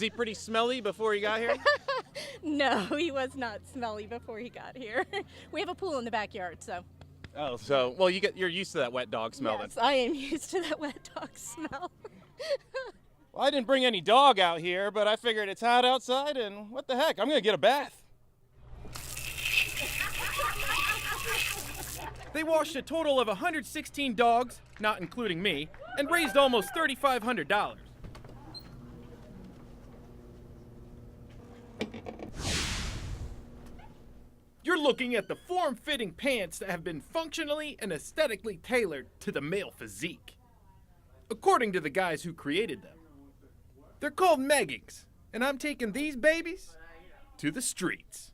Was he pretty smelly before he got here? No, he was not smelly before he got here. We have a pool in the backyard, so. Oh, so, well, you're used to that wet dog smell Yes, then. I am used to that wet dog smell. Well, I didn't bring any dog out here, but I figured it's hot outside, and what the heck, I'm gonna get a bath. They washed a total of 116 dogs, not including me, and raised almost $3,500. You're looking at the form-fitting pants that have been functionally and aesthetically tailored to the male physique, according to the guys who created them. They're called meggings, and I'm taking these babies to the streets.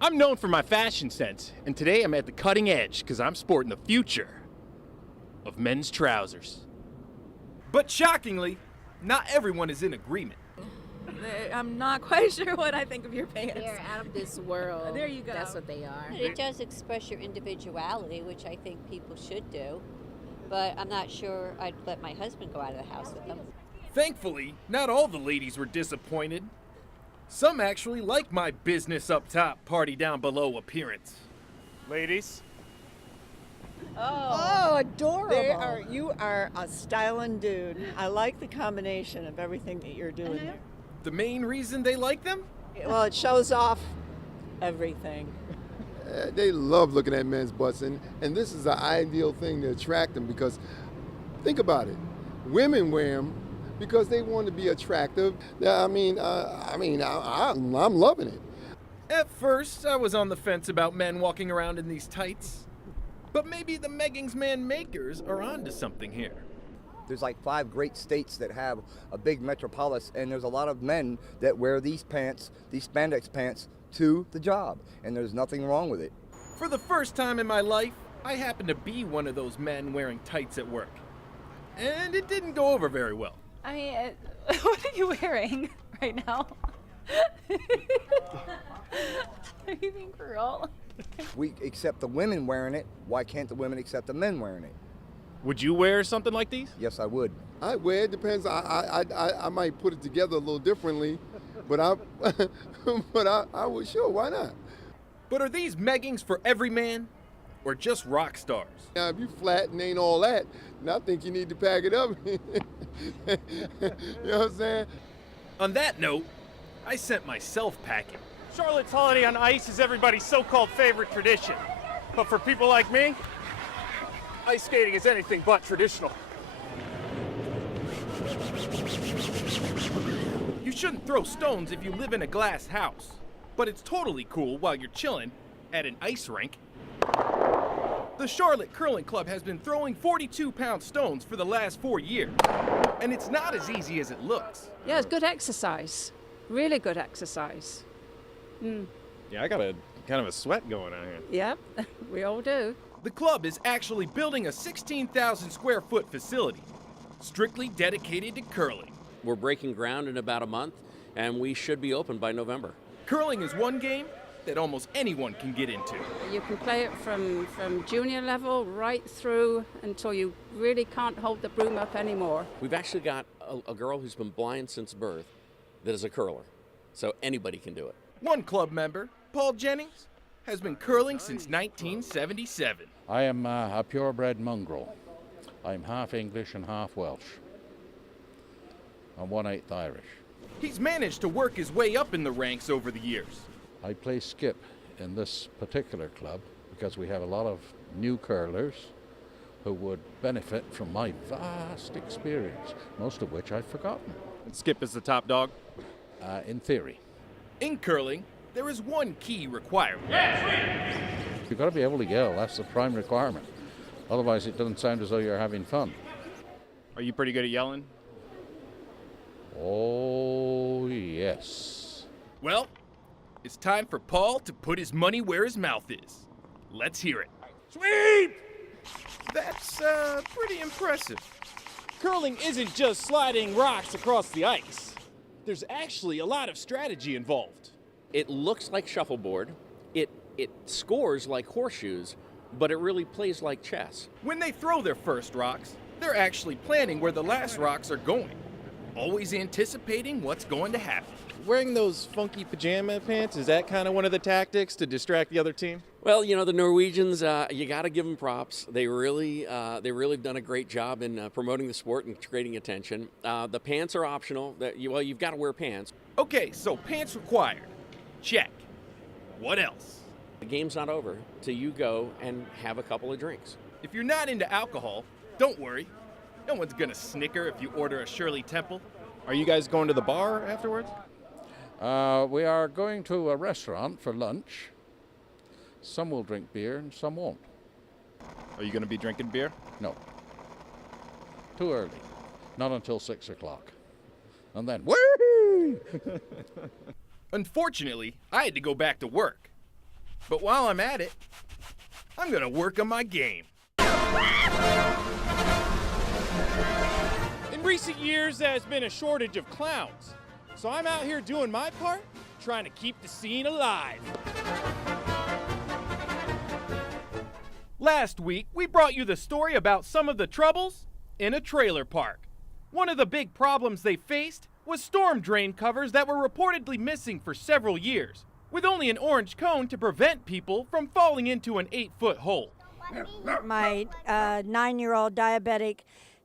I'm known for my fashion sense, and today I'm at the cutting edge because I'm sporting the future of men's trousers. But shockingly, not everyone is in agreement. I'm not quite sure what I think of your pants. They're out of this world. There you go. That's what they are. It does express your individuality, which I think people should do. But I'm not sure I'd let my husband go out of the house with them. Thankfully, not all the ladies were disappointed. Some actually like my business up top, party down below appearance. Ladies? Oh, adorable. You are a styling dude. I like the combination of everything that you're doing there. The main reason they like them? Well, it shows off everything. They love looking at men's butts, and this is the ideal thing to attract them because, think about it, women wear them because they want to be attractive. I'm loving it. At first, I was on the fence about men walking around in these tights. But maybe the Meggings Man makers are onto something here. There's like 5 great states that have a big metropolis, and there's a lot of men that wear these pants, these spandex pants, to the job, and there's nothing wrong with it. For the first time in my life, I happened to be one of those men wearing tights at work. And it didn't go over very well. I mean, what are you wearing right now? Are you being cruel? We accept the women wearing it. Why can't the women accept the men wearing it? Would you wear something like these? Yes, I would. I wear it depends. I might put it together a little differently, but I would sure. Why not? But are these meggings for every man, or just rock stars? Now, if you flat and ain't all that, then I think you need to pack it up. You know what I'm saying? On that note, I sent myself packing. Charlotte's holiday on ice is everybody's so-called favorite tradition. But for people like me, ice skating is anything but traditional. You shouldn't throw stones if you live in a glass house, but it's totally cool while you're chilling at an ice rink. The Charlotte Curling Club has been throwing 42-pound stones for the last 4 years, and it's not as easy as it looks. Yeah, it's good exercise. Really good exercise. Yeah, I got a kind of a sweat going on here. Yep, we all do. The club is actually building a 16,000 square foot facility, strictly dedicated to curling. We're breaking ground in about a month, and we should be open by November. Curling is one game that almost anyone can get into. You can play it from junior level right through until you really can't hold the broom up anymore. We've actually got a girl who's been blind since birth that is a curler, so anybody can do it. One club member, Paul Jennings, has been curling since 1977. I am a purebred mongrel. I'm half English and half Welsh. I'm 1/8 Irish. He's managed to work his way up in the ranks over the years. I play skip in this particular club because we have a lot of new curlers who would benefit from my vast experience, most of which I've forgotten. And Skip is the top dog? In theory. In curling, there is one key requirement. You've got to be able to yell. That's the prime requirement. Otherwise, it doesn't sound as though you're having fun. Are you pretty good at yelling? Oh, yes. Well, it's time for Paul to put his money where his mouth is. Let's hear it. Sweep! That's pretty impressive. Curling isn't just sliding rocks across the ice. There's actually a lot of strategy involved. It looks like shuffleboard. It scores like horseshoes, but it really plays like chess. When they throw their first rocks, they're actually planning where the last rocks are going. always anticipating what's going to happen. Wearing those funky pajama pants, is that kind of one of the tactics to distract the other team? Well, the Norwegians, you got to give them props. They really have done a great job in promoting the sport and creating attention. The pants are optional. You've got to wear pants. Okay, so pants required. Check. What else? The game's not over till you go and have a couple of drinks. If you're not into alcohol, don't worry. No one's gonna snicker if you order a Shirley Temple. Are you guys going to the bar afterwards? We are going to a restaurant for lunch. Some will drink beer and some won't. Are you going to be drinking beer? No. Too early. Not until 6 o'clock. And then, whee! Unfortunately, I had to go back to work. But while I'm at it, I'm gonna work on my game. In recent years, there's been a shortage of clowns. So I'm out here doing my part, trying to keep the scene alive. Last week, we brought you the story about some of the troubles in a trailer park. One of the big problems they faced was storm drain covers that were reportedly missing for several years, with only an orange cone to prevent people from falling into an 8-foot hole. My 9-year-old diabetic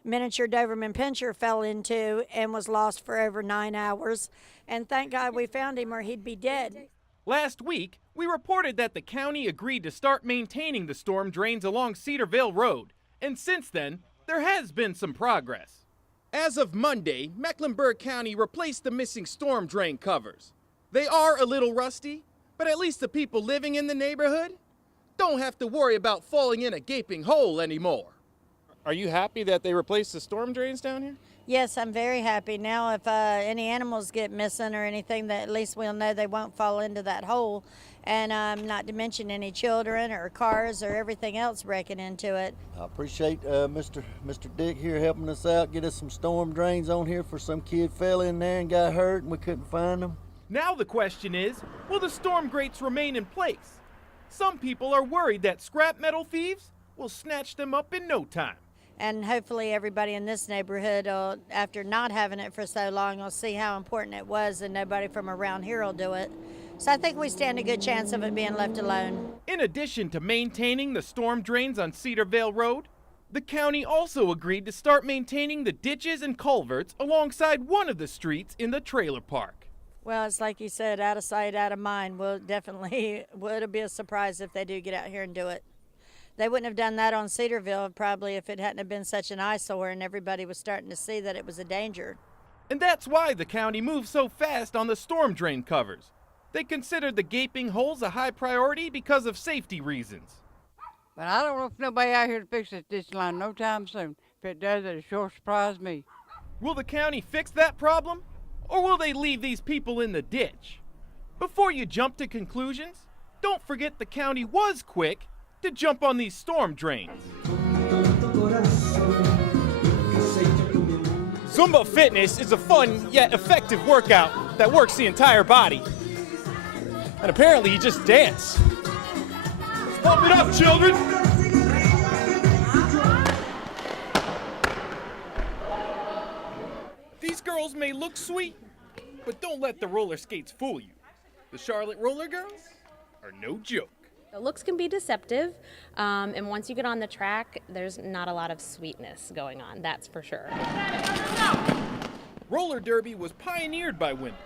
miniature Doberman Pinscher fell into and was lost for over 9 hours. And thank God we found him or he'd be dead. Last week, we reported that the county agreed to start maintaining the storm drains along Cedarvale Road. And since then, there has been some progress. As of Monday, Mecklenburg County replaced the missing storm drain covers. They are a little rusty, but at least the people living in the neighborhood don't have to worry about falling in a gaping hole anymore. Are you happy that they replaced the storm drains down here? Yes, I'm very happy. Now if any animals get missing or anything, that at least we'll know they won't fall into that hole. And not to mention any children or cars or everything else breaking into it. I appreciate Mr. Dick here helping us out, get us some storm drains on here for some kid fell in there and got hurt and we couldn't find them. Now the question is, will the storm grates remain in place? Some people are worried that scrap metal thieves will snatch them up in no time. And hopefully everybody in this neighborhood, after not having it for so long, will see how important it was and nobody from around here will do it. So I think we stand a good chance of it being left alone. In addition to maintaining the storm drains on Cedarvale Road, the county also agreed to start maintaining the ditches and culverts alongside one of the streets in the trailer park. Well, it's like you said, out of sight, out of mind. It'll be a surprise if they do get out here and do it. They wouldn't have done that on Cedarville probably if it hadn't have been such an eyesore and everybody was starting to see that it was a danger. And that's why the county moved so fast on the storm drain covers. They considered the gaping holes a high priority because of safety reasons. But I don't know if nobody out here to fix this ditch line no time soon. If it does, it'll sure surprise me. Will the county fix that problem? Or will they leave these people in the ditch? Before you jump to conclusions, don't forget the county was quick to jump on these storm drains. Zumba fitness is a fun yet effective workout that works the entire body. And apparently you just dance. Pump it up, children! These girls may look sweet, but don't let the roller skates fool you. The Charlotte Roller Girls are no joke. The looks can be deceptive, and once you get on the track, there's not a lot of sweetness going on, that's for sure. Roller derby was pioneered by women,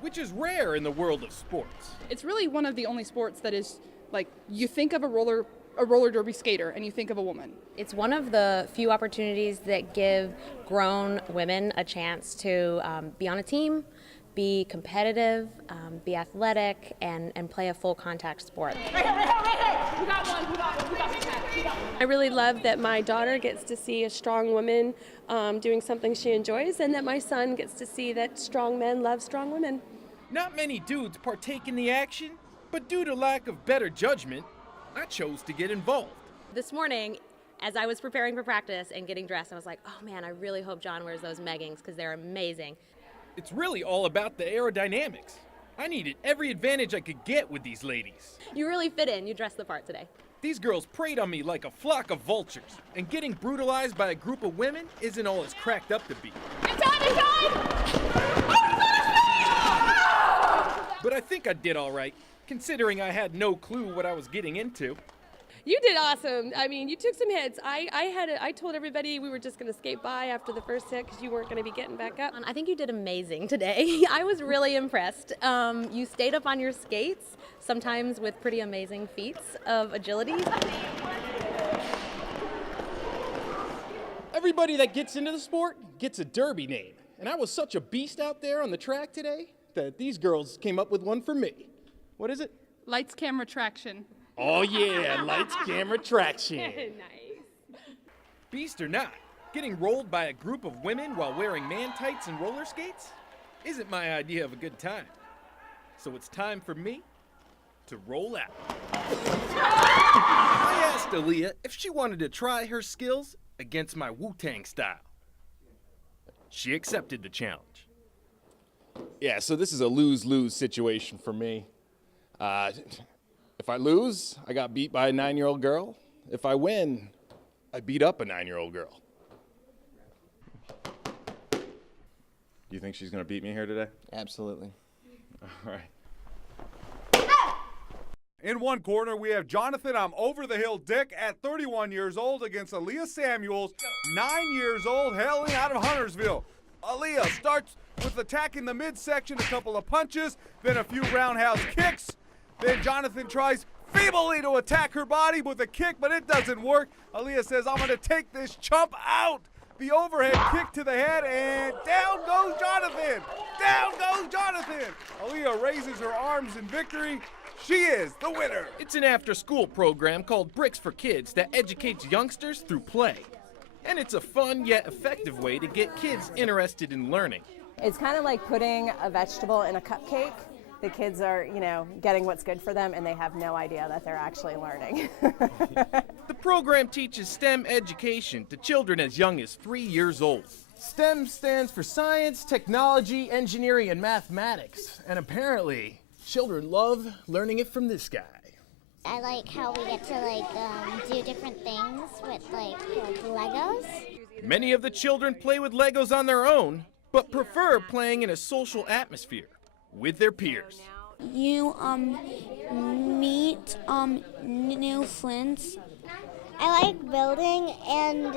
which is rare in the world of sports. It's really one of the only sports that is, like, you think of a roller derby skater and you think of a woman. It's one of the few opportunities that give grown women a chance to be on a team, be competitive, be athletic, and play a full contact sport. I really love that my daughter gets to see a strong woman doing something she enjoys, and that my son gets to see that strong men love strong women. Not many dudes partake in the action, but due to lack of better judgment, I chose to get involved. This morning, as I was preparing for practice and getting dressed, I was like, oh man, I really hope John wears those meggings because they're amazing. It's really all about the aerodynamics. I needed every advantage I could get with these ladies. You really fit in. You dressed the part today. These girls preyed on me like a flock of vultures, and getting brutalized by a group of women isn't all it's cracked up to be. But I think I did all right, considering I had no clue what I was getting into. You did awesome. I mean, you took some hits. I told everybody we were just going to skate by after the first hit because you weren't going to be getting back up. I think you did amazing today. I was really impressed. You stayed up on your skates, sometimes with pretty amazing feats of agility. Everybody that gets into the sport gets a derby name. And I was such a beast out there on the track today that these girls came up with one for me. What is it? Lights, camera, traction. Oh yeah, lights, camera, traction. Nice. Beast or not, getting rolled by a group of women while wearing man tights and roller skates isn't my idea of a good time. So it's time for me to roll out. I asked Aaliyah if she wanted to try her skills against my Wu-Tang style. She accepted the challenge. Yeah, so this is a lose-lose situation for me. If I lose, I got beat by a 9-year-old girl. If I win, I beat up a 9-year-old girl. You think she's gonna beat me here today? Absolutely. All right. In one corner, we have Jonathan over-the-hill Dick at 31 years old against Aaliyah Samuels, 9 years old, hailing out of Huntersville. Aaliyah starts with attacking the midsection, a couple of punches, then a few roundhouse kicks. Then Jonathan tries feebly to attack her body with a kick, but it doesn't work. Aaliyah says, I'm going to take this chump out. The overhead kick to the head, and down goes Jonathan. Down goes Jonathan. Aaliyah raises her arms in victory. She is the winner. It's an after-school program called Bricks for Kids that educates youngsters through play. And it's a fun yet effective way to get kids interested in learning. It's kind of like putting a vegetable in a cupcake. The kids are, getting what's good for them, and they have no idea that they're actually learning. The program teaches STEM education to children as young as 3 years old. STEM stands for science, technology, engineering, and mathematics. And apparently, children love learning it from this guy. I like how we get to do different things with Legos. Many of the children play with Legos on their own, but prefer playing in a social atmosphere with their peers. You meet new friends. I like building and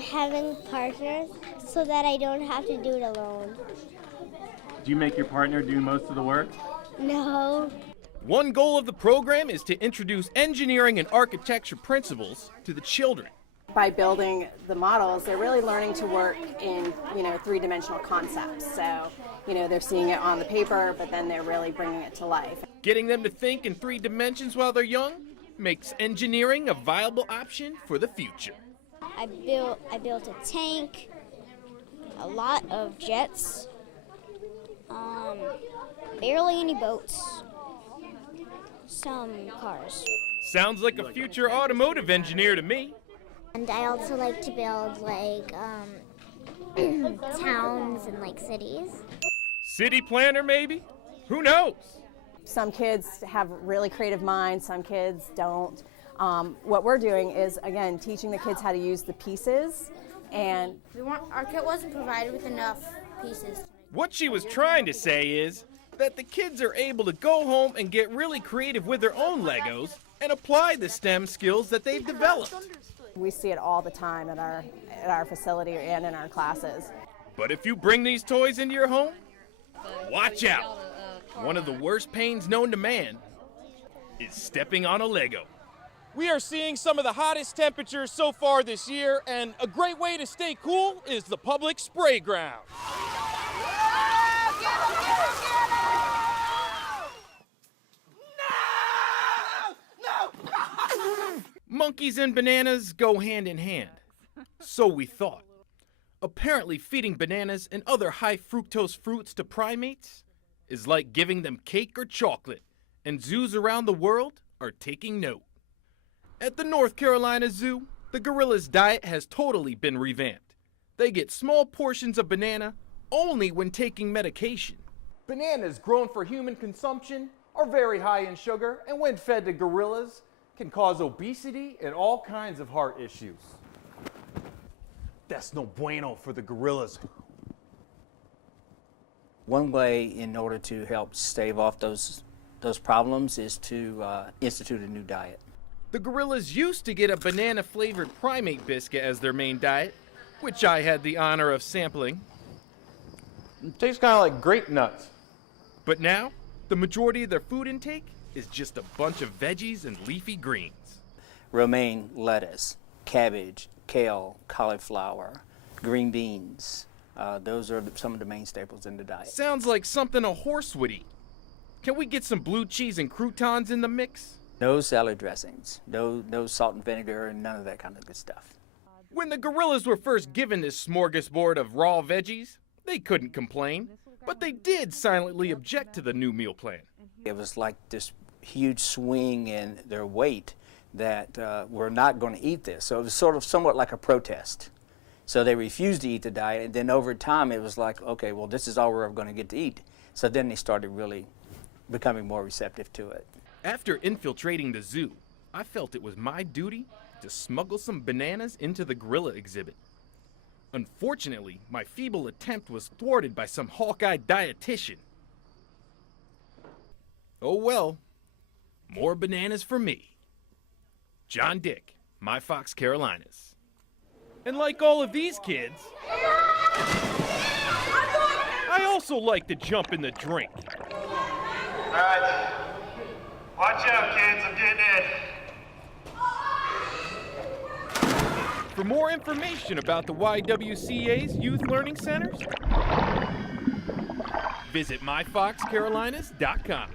having partners so that I don't have to do it alone. Do you make your partner do most of the work? No. One goal of the program is to introduce engineering and architecture principles to the children. By building the models, they're really learning to work in, three-dimensional concepts. So, they're seeing it on the paper, but then they're really bringing it to life. Getting them to think in 3 dimensions while they're young makes engineering a viable option for the future. I built a tank, a lot of jets, barely any boats, some cars. Sounds like a future automotive engineer to me. And I also like to build towns and cities. City planner maybe? Who knows? Some kids have really creative minds, some kids don't. What we're doing is, again, teaching the kids how to use the pieces. And our kit wasn't provided with enough pieces. What she was trying to say is that the kids are able to go home and get really creative with their own Legos and apply the STEM skills that they've developed. We see it all the time at our facility and in our classes. But if you bring these toys into your home, watch out. One of the worst pains known to man is stepping on a Lego. We are seeing some of the hottest temperatures so far this year, and a great way to stay cool is the public spray ground. Monkeys and bananas go hand in hand. So we thought. Apparently, feeding bananas and other high fructose fruits to primates is like giving them cake or chocolate, and zoos around the world are taking note. At the North Carolina Zoo, the gorilla's diet has totally been revamped. They get small portions of banana only when taking medication. Bananas grown for human consumption are very high in sugar, and when fed to gorillas, can cause obesity and all kinds of heart issues. That's no bueno for the gorillas. One way in order to help stave off those problems is to institute a new diet. The gorillas used to get a banana-flavored primate biscuit as their main diet, which I had the honor of sampling. It tastes kind of like grape nuts. But now, the majority of their food intake is just a bunch of veggies and leafy greens. Romaine lettuce, cabbage, kale, cauliflower, green beans. Those are some of the main staples in the diet. Sounds like something a horse would eat. Can we get some blue cheese and croutons in the mix? No salad dressings, no salt and vinegar, and none of that kind of good stuff. When the gorillas were first given this smorgasbord of raw veggies, they couldn't complain, but they did silently object to the new meal plan. It was like this huge swing in their weight that we're not going to eat this. So it was sort of somewhat like a protest. So they refused to eat the diet, and then over time it was like, okay, well, this is all we're going to get to eat. So then they started really becoming more receptive to it. After infiltrating the zoo, I felt it was my duty to smuggle some bananas into the gorilla exhibit. Unfortunately, my feeble attempt was thwarted by some hawk-eyed dietitian. Oh well, more bananas for me. John Dick, My Fox Carolinas. And like all of these kids, I also like to jump in the drink. All right. Watch out, kids. I'm getting in. For more information about the YWCA's Youth Learning Centers, visit myfoxcarolinas.com.